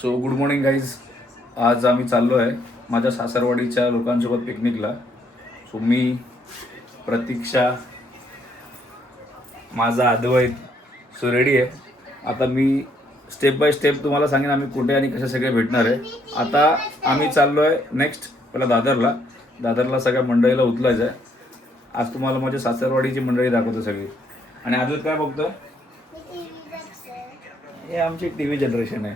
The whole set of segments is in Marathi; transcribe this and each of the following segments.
So good morning guys. आज आम्ही चाललो आहे माझ्या सासरवाडीच्या लोकांसोबत पिकनिकला. सो मी, प्रतीक्षा, माझा अद्वैत सो रेडी आहे. आता मी स्टेप बाय स्टेप तुम्हाला सांगेन आम्ही कुठे आणि कशा सगळे भेटणार आहे. आता आम्ही चाललो आहे नेक्स्ट पहिला दादरला सगळ्या मंडळीला उचलायचं आहे. आज तुम्हाला माझ्या सासरवाडीची मंडळी दाखवतो सगळी. आणि अद्वैत काय बघतो? हे आमची TV जनरेशन आहे.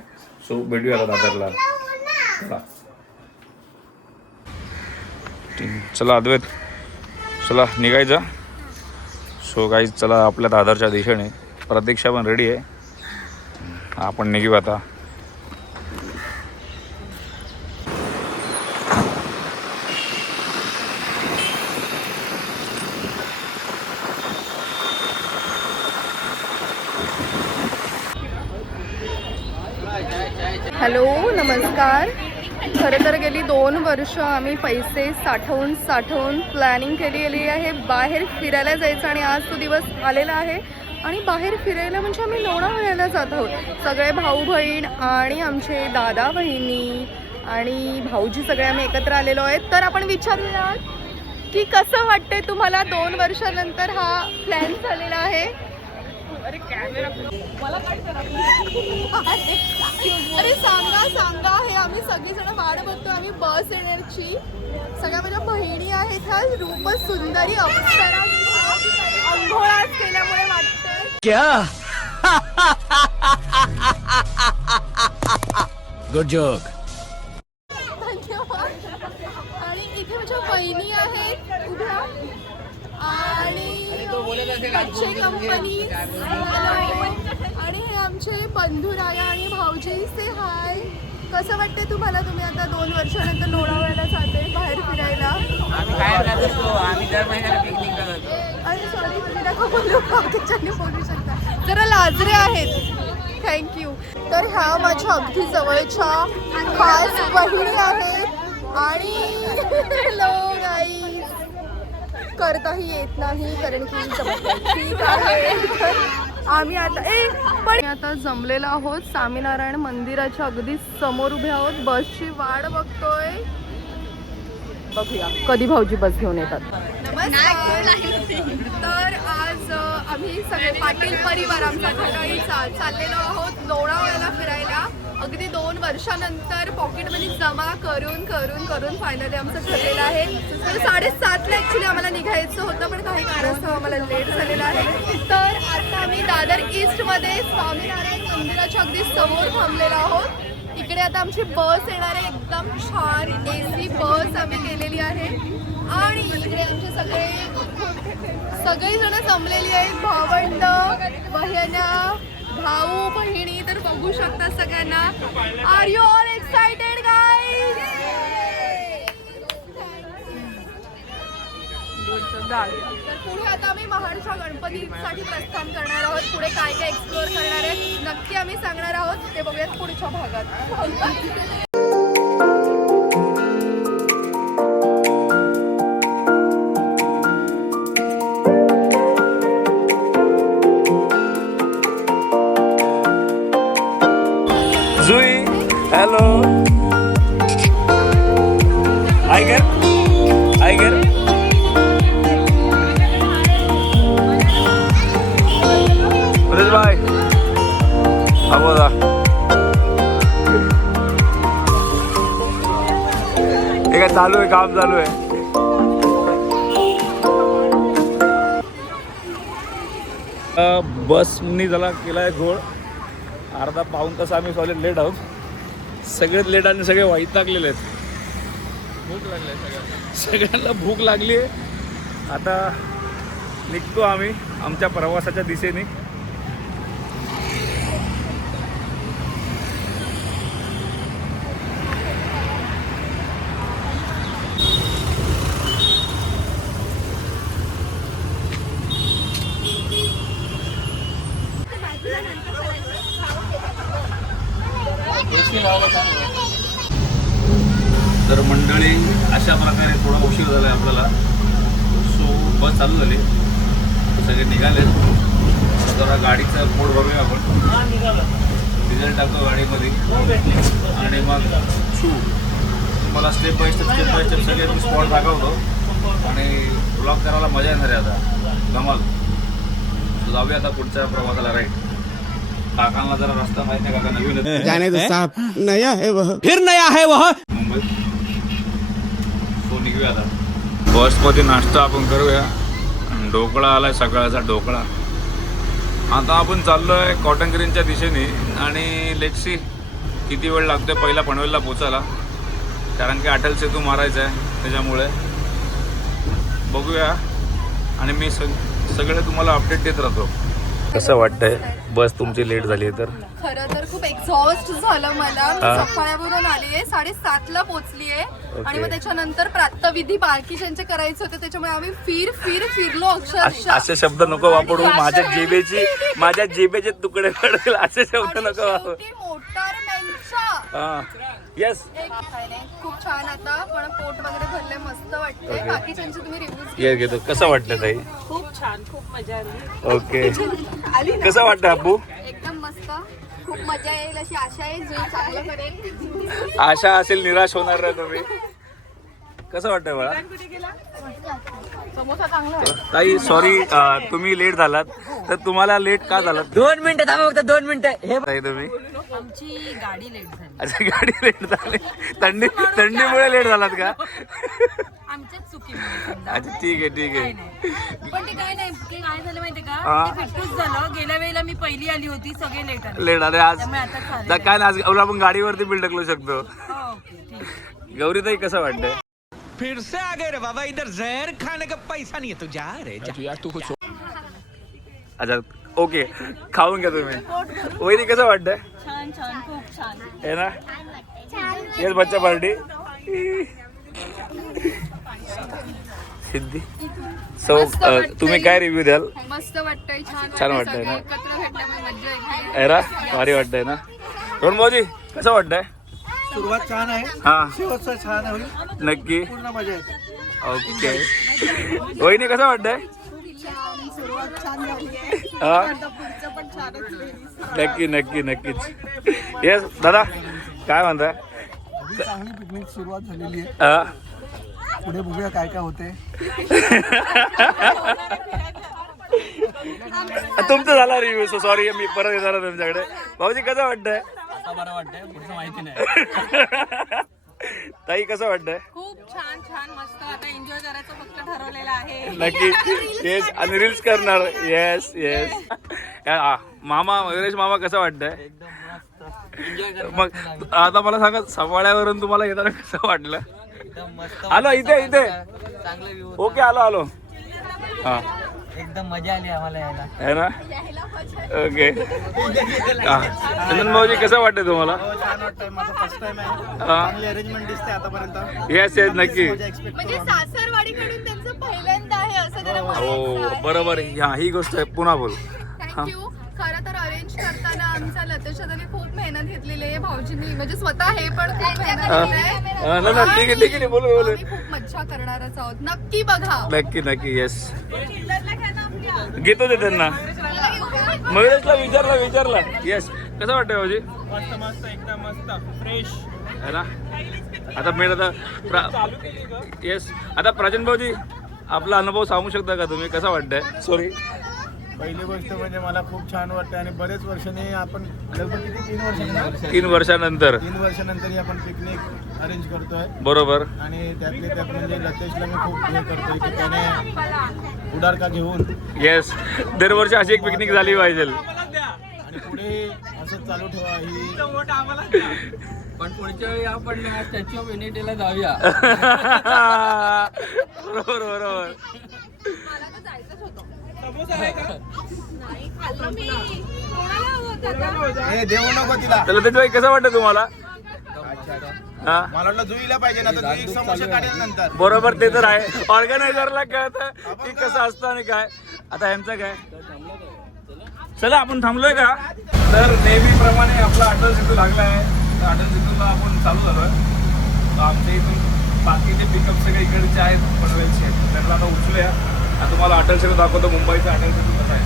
सो भेटूया आता दादरला. चला अद्वैत, चला निघायचं. सो गाईज चला आपल्या दादरच्या दिशेने. प्रतीक्षा पण रेडी आहे. आपण निघू आता. हॅलो, नमस्कार. खरं तर गेली 2 वर्ष आम्ही पैसे साठवून प्लॅनिंग केलेली आहे बाहेर फिरायला जायचं. आणि आज तो दिवस आलेला आहे. आणि बाहेर फिरायला म्हणजे आम्ही लोणावळ्याला जात आहोत. सगळे भाऊ बहीण आणि आमचे दादा बहिणी आणि भाऊजी सगळे आम्ही एकत्र आलेलो आहेत. तर आपण विचारूया की कसं वाटतंय तुम्हाला 2 वर्षानंतर हा प्लॅन झालेला आहे. अरे कॅमेरा मला काय करा. अरे सांगा हे आम्ही सगळीजण वाट बघतो. आम्ही बस येण्याची. सगळ्या माझ्या बहिणी आहेत. ह्या रूप सुंदरी अप्सरा अंघोळाच केल्यामुळे वाटतंय क्या गुड जोक. धन्यवाद. आणि इथे माझ्या बहिणी आहेत उभ्या. आणि कच्चे कंपनी आणि हे आमचे बंधू राया आणि भाऊजी. से हाय. कसं वाटतंय तुम्हाला? तुम्ही आता 2 वर्षानंतर लोणावळ्याला जाते बाहेर फिरायला. आम्ही काय करत असतो, आम्ही दर महिन्याला पिकनिक करत. अरे सॉरी, तुम्ही नका बोलू. बाकीच्यांनी बोलू शकता. जरा लाजरे आहेत. थँक्यू. तर ह्या माझ्या अगदी जवळच्या खास बहिणी आहेत. आणि लोक आई करताही येत नाही कारण की ठीक आहे. आम्ही आता जमलेलो आहोत. स्वामीनारायण मंदिराच्या अगदी समोर उभे आहोत. बसची वाट बघतोय. बघूया कधी भाऊजी बस घेऊन येतात. तर आज आम्ही सगळे पाटील परिवार आमचा सकाळी चाललेलो आहोत लोणावळ्याला फिरायला. अगदी 2 वर्षानंतर पॉकेटमध्ये जमा करून फायनली आमचं ठरलेलं आहे. तर 7:30ला ॲक्च्युली आम्हाला निघायचं होतं, पण काही कारणास्तव आम्हाला लेट झालेलं आहे. तर आता आम्ही दादर ईस्टमध्ये स्वामीनारायण मंदिराच्या अगदी समोर थांबलेलो आहोत. इकडे आता आमची बस येणार आहे. एकदम छान AC बस आम्ही केलेली आहे. आणि इकडे आमचे सगळेजण जमलेली आहेत. भावंड, बहिण्या, भाऊ बहिणी. तर बघू शकता सगळ्यांना. Are you all excited guys? तर पुढे आता आम्ही महाडच्या गणपतीसाठी प्रस्थान करणार आहोत. पुढे काय काय एक्सप्लोअर करणार आहेत नक्की आम्ही सांगणार आहोत. ते बघूयात पुढच्या भागात. जुई, हॅलो. आयगर सुरेश भाई बोला. हे काय चालू आहे? काम चालू आहे. बसनी झाला केलाय घोळ. अर्धा पाऊण तास आम्ही सॉलिड लेट आहोत. सगळेच लेट आणि सगळे वैतागलेले आहेत. भूक लागली आहे सगळ्यांना भूक लागली आहे. आता निघतो आम्ही आमच्या प्रवासाच्या दिशेने. तर मंडळी अशा प्रकारे थोडा उशीर झाला आहे आपल्याला. सो बस चालू झाली. सगळे निघाले. जरा गाडीचा कोड बघूया आपण. डिझेल टाकतो गाडीमध्ये आणि मग तुम्हाला स्टेप बाय स्टेप सगळे मी स्पॉट दाखवतो आणि ब्लॉग करायला मजा येणार आहे आता धमाल. जाऊया आता पुढच्या प्रवासाला. राईट, काकांना जरा रस्ता माहित नाही, काका नवीन जाने दो साहब, नया है वह, फिर नया है वह. मुंबईत तो निघूया आता. बसमध्ये नाश्ता आपण करूया. ढोकळा आलाय, सकाळचा ढोकळा. आता आपण चाललोय कॉटन ग्रीनच्या दिशेने आणि लेट्स सी किती वेळ लागतोय पहिला पनवेलला पोचायला, कारण की अटल सेतू मारायचा आहे त्याच्यामुळे. बघूया आणि मी सगळे तुम्हाला अपडेट देत राहतो. कसं वाटतंय बस तुमची लेट झाली तर? खरं तर खूप एक्झॉस्ट झालं मला. मी सफाळ्यावरून आली आहे, 7:30ला पोहोचली आहे आणि मग त्याच्यानंतर प्रातःविधी बाकीच्यांचे करायचे होते, त्याच्यामुळे आम्ही फिरलो अक्षरशः. असे शब्द नको वापरू. माझ्या जिभेचे तुकडे पडेल असे शब्द नको वापरू. येस, खूप छान. आता पण पोट वगैरे भरले, मस्त वाटतंय. बाकीच्यांचे तुम्ही रिव्ह्यूज ये घेतो. कसं वाटलं ताई? खूप छान, खूप मजा आली. ओके, कसं वाटतं अब्बू? एकदम मस्त, खूप मजा येईल अशी आशा आहे. जो चांगलं करेल. आशा असेल, निराश होणार नाही तुम्ही. कसं वाटतंय मला? समोसा चांगला आहे. ताई सॉरी, तुम्ही लेट झालात. तर तुम्हाला लेट का झालात? 2 मिनिटं थांबा, फक्त 2 मिनिटं. हे ताई तुम्ही? आमची गाडी लेट झाली. अच्छा, गाडी लेट झाली. थंडीमुळे लेट झालात का? आमच्याच चुकीमुळे. अच्छा, ठीक आहे. पण ते काय नाही, ते काय झालं माहितीये हा. का, ते फिटूच झालं. गेल्या वेळेला मी पहिली आली होती, सगळे लेट आले. लेट आले आज. त्यामुळे आता चालेल. तर काय ना, आज आपण गाडीवरती बिल ढकलू शकतो. ओके, ठीक आहे. गौरी ताई कसं वाटतंय? फिर से आ गए रे बाबा, इधर जहर खाने का पैसा नहीं है, तू जा रे जा. तू कुछ अच्छा, ओके, खाऊन घ्या तुम्ही. वहिनी कसं वाटतंय? छान, खूप छान है ना? येस बच्चा पार्टी. सिद्धी, सो तुम्ही काय रिव्ह्यू द्याल? मस्त वाटतंय, छान वाटतंय ना? एकत्र भेटल्यामुळे मजा येते. है ना? भारी वाटतंय ना? रोहन भाऊजी कसं वाटतंय? सुरुवात छान आहे, हा, शेवटचा छान होईल, नक्की. पूर्ण मजा येते. ओके. वहिनी कसं वाटतंय? सुरुवात छान झाली आहे. हा, पुढचं पण छानच नक्कीच. येस दादा, काय म्हणताय? अगदी चांगली पिकनिक सुरुवात झालेली आहे. हा, पुढे बघूया काय काय होते. तुमचं झाला रिव्ह्यू, सॉरी मी परत येणार तुमच्याकडे. भाऊजी कसं वाटतंय? बरं वाटतंय, पुढचं माहिती नाही. ताई कसं वाटतंय? खूप छान, मस्त. आता एन्जॉय करायचं फक्त ठरवलेलं आहे. नक्की. येस, आणि रील्स करणार. येस. मामा, मयुरेश मामा कसं वाटतंय? मग आता मला सांगा, सफाळ्यावरून तुम्हाला येताना कसं वाटलं? एकदम मस्त. आलो इथे. चांगलं व्ह्यू. ओके, आलो. हा, एकदम मजा आली आम्हाला यायला. है ना? ओके. चंदन भाऊजी कसं वाटतंय तुम्हाला? छान वाटतंय, माझा फर्स्ट टाइम आहे. हा, चांगली अरेंजमेंट दिसते आतापर्यंत. येस, नक्की. म्हणजे सासरवाडीकडून त्यांचं पहिल्यांदा आहे असं त्याला हो, म्हणायचं आहे. बरोबर. ही गोष्ट आहे. पुन्हा बोल. थँक्यू. खरं तर अरेंज करताना आमच्या लतेशाने खूप मेहनत घेतलेली आहे. भाऊजींनी म्हणजे स्वतः हे पण खूप मेहनत ठीक आहे, बोलू. आम्ही खूप मज्जा करणारच आहोत. नक्की बघा. नक्की. येस, घेतो ते त्यांना. मयुरेशला विचारला. येस, कसं वाटतंय भाऊजी? मस्त, एकदम मस्त, फ्रेश है ना? आता मी येस, आता प्राचीन भाऊजी आपला अनुभव सांगू शकता का तुम्ही? कसा वाटतंय? सॉरी. पहिली गोष्ट म्हणजे मला खूप छान वाटतं आणि बरेच वर्षांनी आपण लगभग किती 3 वर्षानंतर 3 वर्षानंतर ही आपण पिकनिक अरेंज करतोय. बरोबर. आणि त्यातले त्यात म्हणजे लतेशला मी खूप हे करतोय की त्याने पुढारका घेऊन येस, दरवर्षी अशी एक पिकनिक झाली पाहिजे. आणि पुढे असं चालू ठेवा. ही पण पुढच्या वेळी आपण स्टॅच्यू ऑफ युनिटीला जाऊया. बरोबर. मला तर जायचंच होतं. नाही खाल्लं मी. कोणाला हवं होतं आता? हे देऊ नको तिला. त्याला त्याच्यावेळी कसं वाटतं तुम्हाला? हा, मला वाटलं जुईला पाहिजे ना, तर जुई समोसा काढेल नंतर. बरोबर. ते तर आहे. ऑर्गनायझरला कळतं की कसं असतं आणि काय. आता ह्यांचं काय? चला आपण थांबलोय का? तर नेहमीप्रमाणे आपला अटल सेतू लागला आहे. तर अटल सेतूला आपण चालू झालोय. तर आमच्या इथून बाकीचे पिकअप सगळे इकडचे आहेत, पनवेलचे. त्यांना आता उचलूया. आता तुम्हाला अटल सेतू दाखवतो, मुंबईचा अटल सेतू कसा आहे.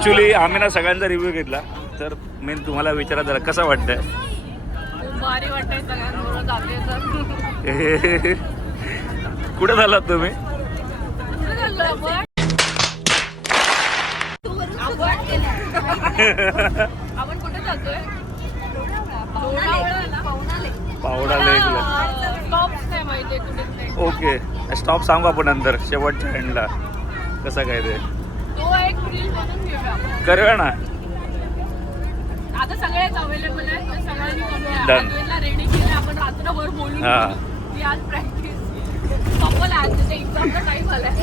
ॲक्च्युली आम्ही ना सगळ्यांचा रिव्ह्यू घेतला, तर मी तुम्हाला विचारा जरा कसं वाटतंय. खूप भारी वाटतंय सगळ्यांबरोबर जाते तर. कुठे झालात तुम्ही? आपण कुठे जातोय? पावडा लेकला. स्टॉप्स नाही माहिती कुठे. ओके, स्टॉप सांगू आपण नंतर शेवटच्या एंडला कसं काय ते तो एक रील बनवून घेऊया आपण. करूया ना. आता सगळेच अवेलेबल आहेत तर सगळ्यांनी करूया. Done. रेडी केलं आपण रात्रभर बोलून हा. की आज प्रॅक्टिस सफल आहे. एक्झामचा टाईम आलाय.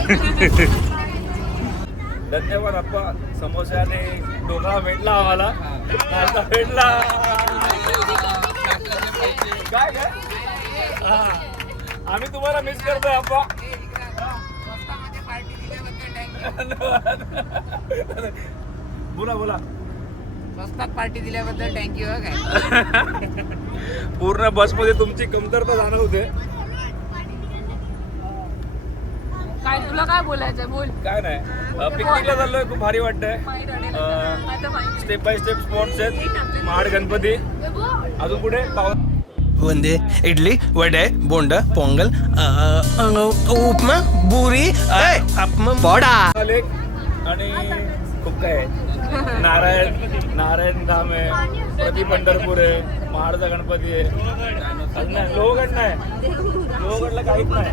धन्यवाद अप्पा, समोस्याने डोका भेटला आम्हाला. नाश्ता भेटला. काय काय हा, आम्ही तुम्हाला मिस करतोय अप्पा. बोला बोला. स्वस्तात पार्टी दिल्याबद्दल थँक्यू. काय पूर्ण बसमध्ये तुमची कमतरता जाणवते. काय तुला काय बोलायचंय बोल. काय नाही, पिकनिकला चाललोय, खूप भारी वाटतंय. स्टेप बाय स्टेप स्पॉट्स आहेत. महाड गणपती, अजून पुढे बुंदी, इडली, वडे, बोंड, पोंगल, उपमा, बुरी, वडा लेक आणि खूप काय आहे. नारायण धाम आहे, प्रति पंढरपूर आहे, महाडचा गणपती आहे. अजून नाही, लोहगड नाही, लोहगडला काहीच नाही.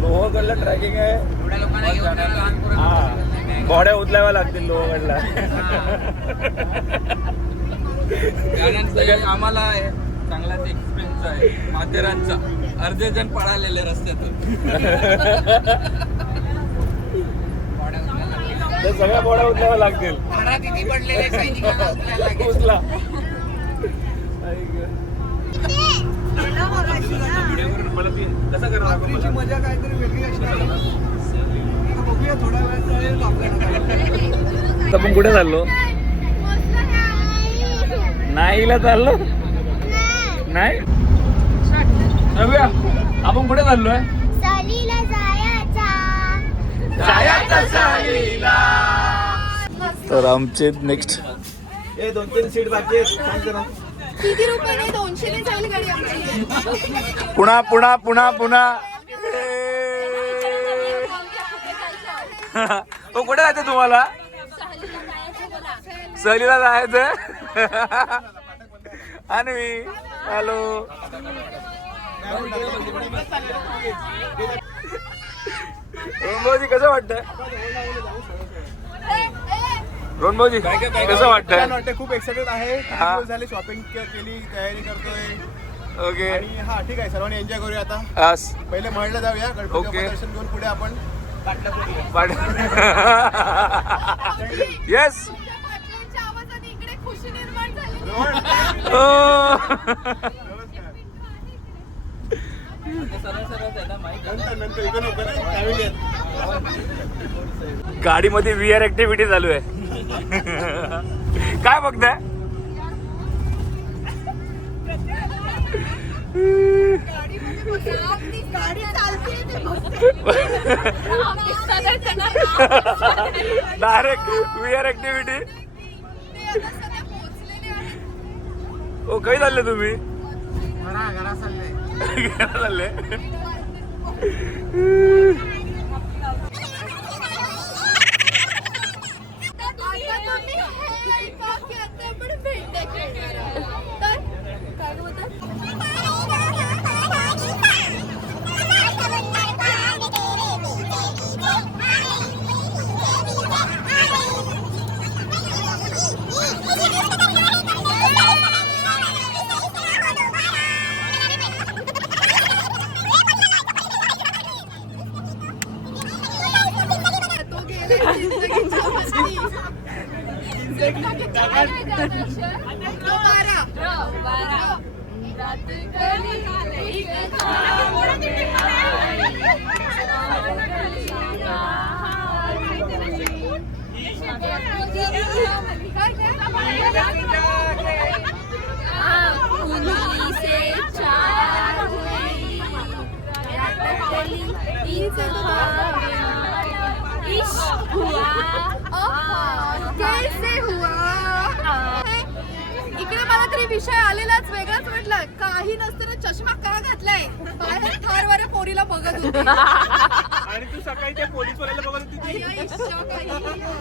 लोहगडला ट्रॅकिंग आहे. हा, बॉड्या उचलाव्या लागतील लोहगडला. आम्हाला चांगलाच एक्सपिरियन्स आहे माथेरानचा. अर्धे जण पळालेले रस्त्यातून. तर सगळ्या बॉड्या उचलाव्या लागतील. किती पडलेले सैनिकांना उचलायला लागेल. उचला. मजा काहीतरी वेगळी असणार. बघूया थोड्या वेळात कळेल आपल्याला. आपण कुठे चाललो? नाहीला चाललो नाही. रव्या, आपण कुठे चाललोय? सहलीला तर आमचे नेक्स्ट हे 2-3 सीट बाकी आहेत. सांग जरा. किती रुपये? 200 ने जाईल गाडी आमची. पुन्हा पुन्हा पुन्हा पुन्हा. तो कुठे जायचं तुम्हाला? सहलीला जायचं. आणि हॅलो, रोहनभाऊजी कसं वाटतंय? रोहनभाऊजी कसं वाटतंय? खूप एक्साइटेड आहे. खूप हा. दिवस झाले शॉपिंग केली, तयारी करतोय. ओके. आणि हा ठीक आहे, सर्वांनी एन्जॉय करूया. आता आस पहिले महडला जाऊया, गणपती ओके. बाप्पा दर्शन घेऊन पुढे आपण येस. आवाजाने इकडे खुशी निर्माण झाली. नंतर इकडून फॅमिली आहेत. गाडीमध्ये VR ऍक्टिव्हिटी चालू आहे. काय बघताय? गाडी चालते डायरेक्ट VR ऍक्टिव्हिटी. ओ, काही चालले तुम्ही? घरा चालले. कैसे हुआ? इकडे मला तरी विषय आलेलाच वेगळाच म्हटलं. काही नसताना चष्मा का घातलाय? बाहेर ठारवाऱ्या पोरीला बघत होती. आणि तू सकाळी त्या पोलीस वाल्याला बघत होती ती.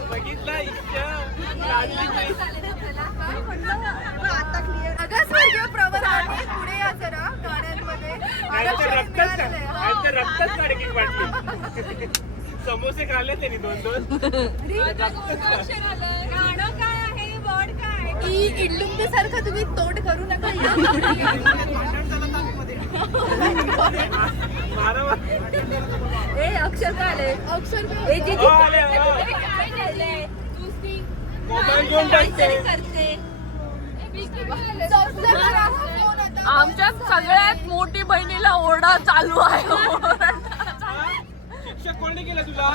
बघितला अगं स्वर्गीय प्रवासाने पुढे या जरा गाड्यांमध्ये. रक्तच काढकी वाटली. समोसे खाल्ले त्यांनी 2-2. इडलुंबी सारखं तुम्ही तोंड करू नका. अक्षर काय आले? अक्षर आमच्यात सगळ्यात मोठी बहिणीला ओरडा चालू आहे. शिक्षक कोणी केलं तुला?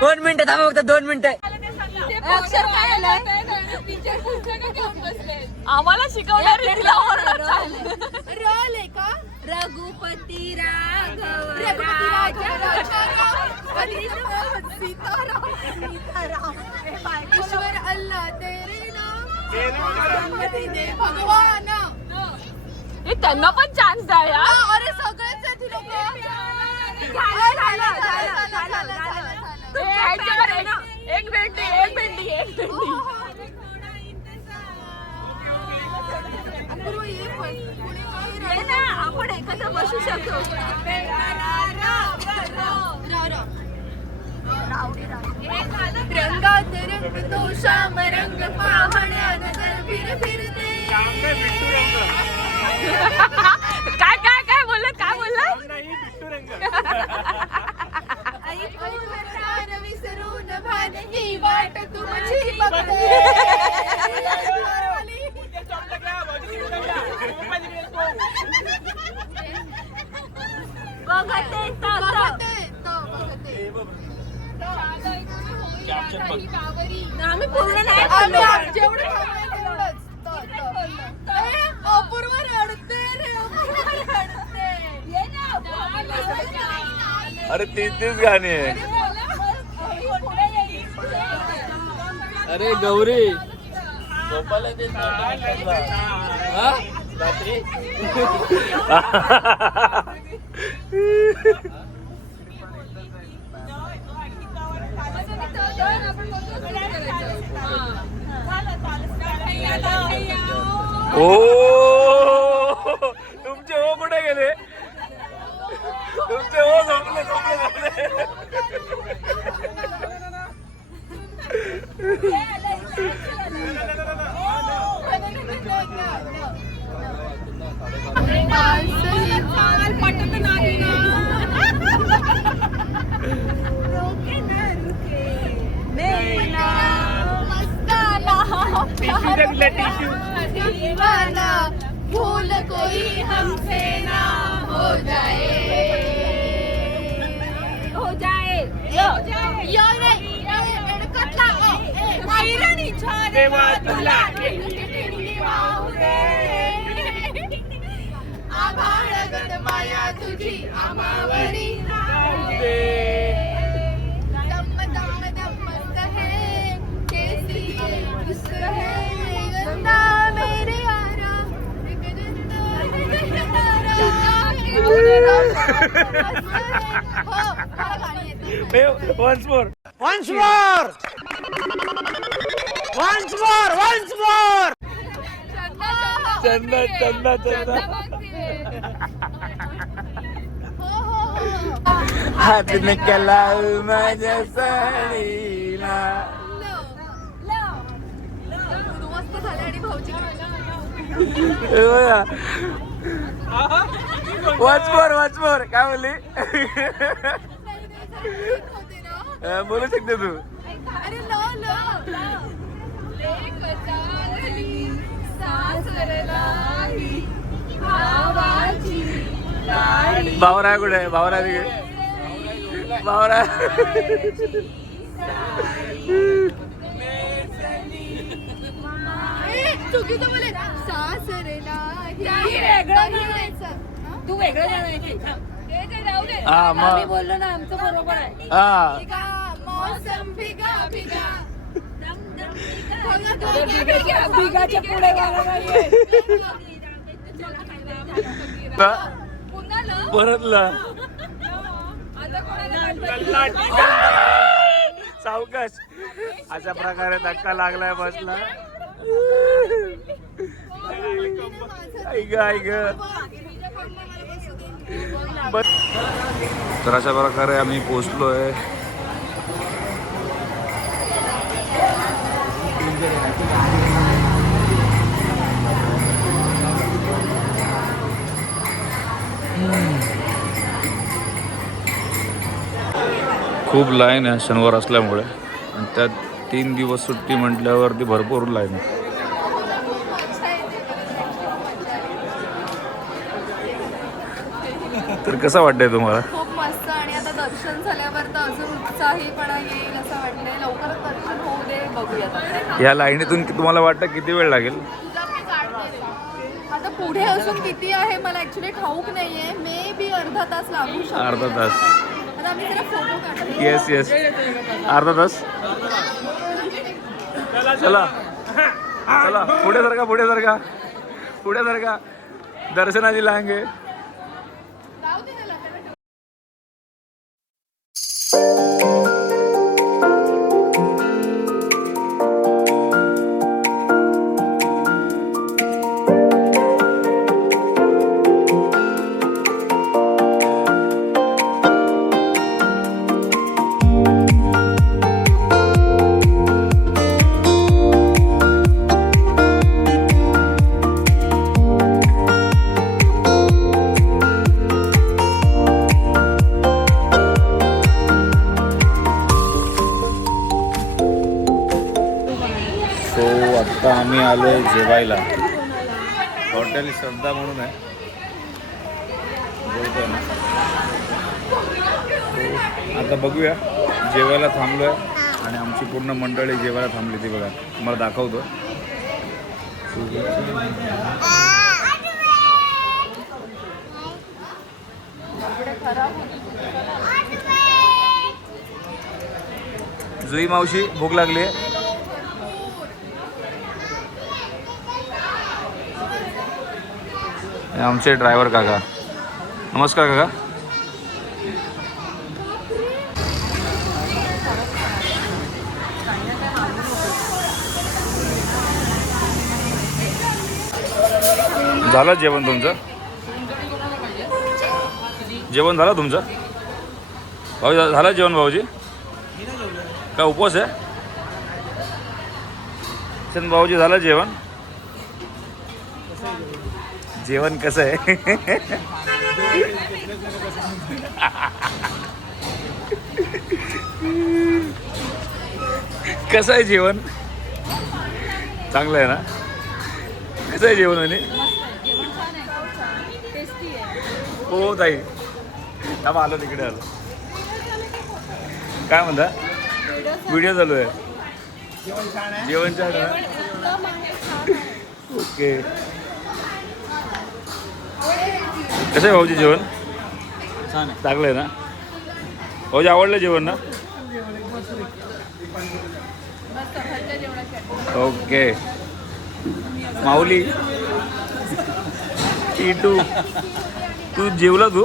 2 मिनिटं थांबा फक्त 2 मिनिटं. अक्षर काय आलंय? आम्हाला शिकवणार तिला ओरडा चालू. रल आहे का? रघुपती राघव सीताराम ईश्वर अल्लाह तेरे नाम दे भगवान. हे त्यांना पण चान्स द्या यार. अरे सगळेच आहेत लोक. एक भेंडी. आपण एकत्र बसू शकतो. रंगात रंग तो श्याम रंग पाहण्या नजर फिरते. काय बोलत? विसरून भान ही वाट तुमची बघते. आम्ही पूर्ण नाही जेवढं तेवढंच. अपूर्व रडते रे. अरे तीच गाणी आहे. अरे गौरी ओ तुमचे हो कुठे गेले? तुमचे हो झोपले. दीवाना भूल कोई हमसे ना हो जाए. आभाळ माया तुझी आमावरी दम मस्त है कैसी खुश है गंगा मेरे यारा. Once more. चंदा. हात नकला माझ्या साडीला. मस्त झाले आणि भाऊजी वन्स मोर. काय बोलली? बोलू शकते तू. अरे भावरा कुठे? भावरा चुकीचं बोले सासरेला तू वेगळं जाणार. हा मग बोललो ना आमचं बरोबर आहे. हा मौसम भिगा भिगा भिगाच्या पुढे गाणं नाहीये. परतला सावकाश अशा प्रकारे धक्का लागलाय बसला. ऐक ऐक तर अशा प्रकारे आम्ही पोचलोय. खूप लाईन आहे शनिवार असल्यामुळे आणि त्यात 3 दिवस सुट्टी म्हटल्यावरती भरपूर लाईन आहे. तर कसं वाटतंय तुम्हाला? खूप मस्त. आणि आता दर्शन झाल्यावर तर अजून उत्साहीपणा येईल असं वाटतंय. लवकरच दर्शन होऊ दे, बघूयात. या लाईनीतून तुम्हाला वाटतं किती वेळ लागेल? आता पुढे अजून किती आहे मला ऍक्च्युली ठाऊक नाहीये. मे बी अर्धा तास लागू शकतो. अर्धा तास. आता आम्ही जरा फोटो काढतो. येस येस अर्धा तास. चला चला पुढे सरका पुढे सरका पुढे सरका. दर्शनाची लांग आहे. आता आम्ही आलोय जेवायला. हॉटेल श्रद्धा म्हणून आहे. बोलतोय ना. आता बघूया. जेवायला थांबलोय आणि आमची पूर्ण मंडळी जेवायला थांबली. ती बघा तुम्हाला दाखवतो. जुई मावशी भूक लागली आहे. आमचे ड्रायव्हर काका. नमस्कार काका. झालं जेवण तुमचं? जेवण झालं तुमचं? भाऊ झालं जेवण भाऊजी? का उपवास आहे? सन भाऊजी झालं जेवण? जेवण कसं आहे? कसं आहे जेवण? चांगलं आहे ना? कसं आहे जेवण? आणि हो ताई थांबा आलो तिकडे आलो. काय म्हणता? व्हिडिओ चालू आहे. जेवण छान आहे. ओके. कसं आहे भाऊजी जेवण? चांगलं आहे ना? भाऊजी आवडलं जेवण ना? ओके. माऊली टीटू तू जेवला तू?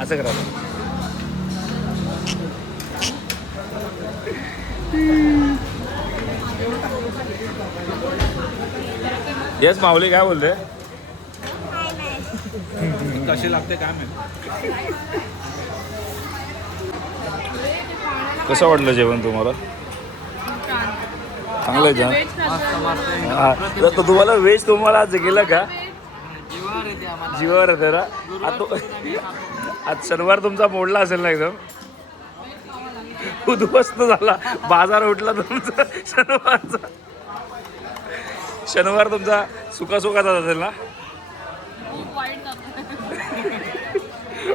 असं करा. येस माऊली काय बोलते? कसे लागते काय माहिती. कसं वाटलं जेवण तुम्हाला? चांगलं आहे का? तर तुम्हाला व्हेज तुम्हाला आज गेलं का? जीवावर येते ना. आज शनिवार तुमचा मोडला असेल ना एकदम. उद्ध्वस्त झाला. बाजार उठला तुमचा शनिवारचा. शनिवार तुमचा सुखासुखाचा असेल ना.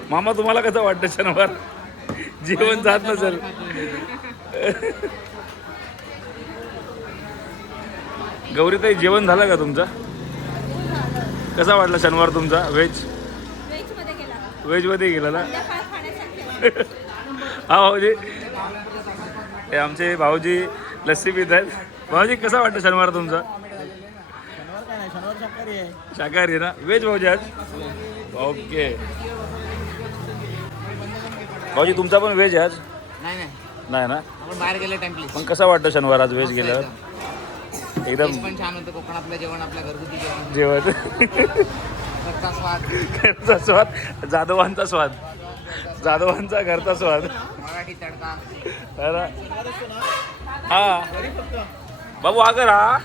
मामा तुम्हाला कसं वाटतं शनिवार? जेवण जात नसेल. गौरीताई जेवण झालं का तुमचं? कसा वाटला शनिवार तुमचा व्हेज मध्ये गेला ना हा भाऊजी हे आमचे भाऊजी लस्सी पित आहेत. भाऊजी कसा वाटतं शनिवार तुमचा? शनिवार काय नाही, शनिवार शाकाहारी आहे. शाकाहारी ना व्हेज भाऊजी आज ओके. भाऊजी तुमचा पण व्हेज आहे आज? नाही नाही ना. आपण बाहेर गेले टाइम प्लीज. पण कसा वाटतं शनिवार आज व्हेज गेल्यावर? एकदम पण छान होतं कोकणातलं जेवण, आपल्या घरगुती जेवण, जेवण घरचा स्वाद, घरचा स्वाद, जाधवांचा स्वाद, जाधवांचा घरचा स्वाद. मराठी तडका. अरे हा बाबू आगर हा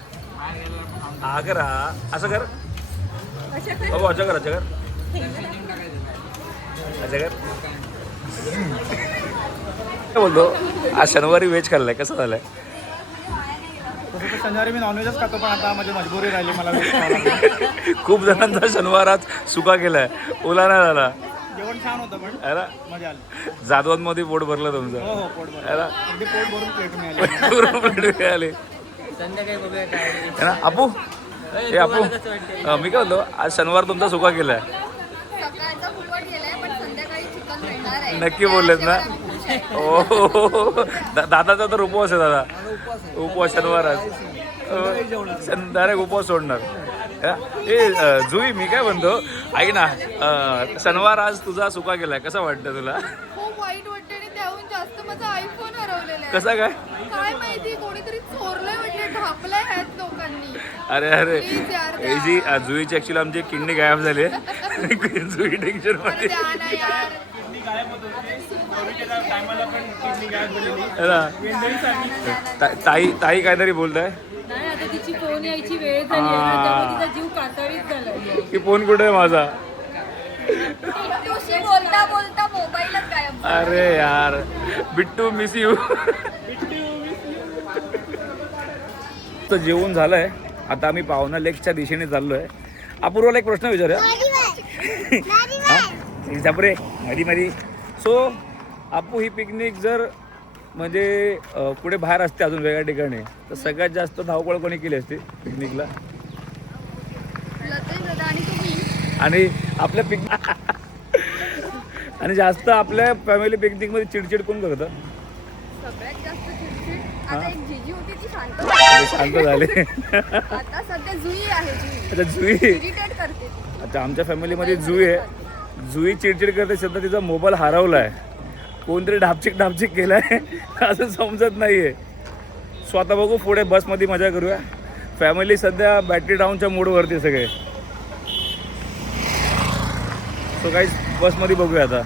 आगर हा असं कर बाबू अच्छा कर अच्छा कर काय बोलतो आज शनिवारी व्हेज खाल्लाय कसं झालंय? तसं तर शनिवारी मी नॉनव्हेजच खातो, पण आता माझी मजबुरी राहिली, मला व्हेज खावं लागलं. खूप जणांचा शनिवार आज सुका केलाय, ओला नाही झाला. जेवण छान होतं, पण अरे मजा आली. जाधवांमध्ये पोट भरलं तुमचं? हो हो, पोट भरलं. अरे अगदी पोट भरून प्लेट मिळाली. मिळाले संध्याकाळी बघूया काय. है ना अपू हे अपू मी काय बोलतो आज शनिवार तुमचा सुका केलाय सकाळचा फुकट गेलाय पण संध्याकाळी चिकन मिळणार आहे. नक्की बोललेत ना? हो दादाचा तर उपवास आहे दादा, उपवास शनिवार आज डायरेक्ट उपवास सोडणार. ए जुई मी काय म्हणतो ऐक ना शनिवार आज तुझा सुका केलाय कसा वाटतं तुला? खूप वाईट वाटते आणि त्याहून जास्त माझा आयफोन हरवलेला आहे. कसा काय? काय माहिती कोणीतरी चोरलंय म्हणजे ढापलंय ह्यात लोकांनी. अरे अरे Please यार, ही जी जुईची ऍक्च्युली आमची किडनी गायब झाली आहे. जुई टेन्शन अरे मध्ये द्या ना यार. किडनी गायब होत होती. कोविडच्या टायमाला पण किडनी गायब झालेली. है ना? ताई काहीतरी बोलताय नाही आता तिची फोन यायची वेळ झाली आहे ना, त्यामुळे तिचा जीव कासावीस झालाय. की फोन कुठे आहे माझा? तुझी बोलता बोलता मोबाईलच गायब. अरे यार बिट्टू मिस यू. तर जेवण झालंय आता आम्ही पावना लेकच्या दिशेने चाललोय. अपूर्वाला एक प्रश्न विचारूया. रे मधी मधी सो आपू ही पिकनिक जर म्हणजे कुठे बाहेर असते अजून वेगळ्या ठिकाणी तर सगळ्यात जास्त धावपळ कोणी केली असते पिकनिकला? लतेश दादा आणि तुम्ही. आणि आपल्या पिकनिक आणि जास्त आपल्या फॅमिली पिकनिकमध्ये चिडचिड कोण करतं? सगळ्यात जास्त चिडचिड आता एक जीजी होती ती शांत झाले. आता सध्या जुई आहे. जुई आता जुई इरिटेट करते ती. आता आमच्या फॅमिलीमध्ये जुई आहे. जुई चिडचिड करते सध्या तिचा मोबाईल हरवलाय, कोणतरी ढापचिक केलाय असं समजत नाहीये. स्वतः बघू पुढे बसमध्ये मजा करूया. फॅमिली सध्या बॅटरी डाऊनच्या मूडवरती सगळे. सो काही बसमध्ये बघूया आता.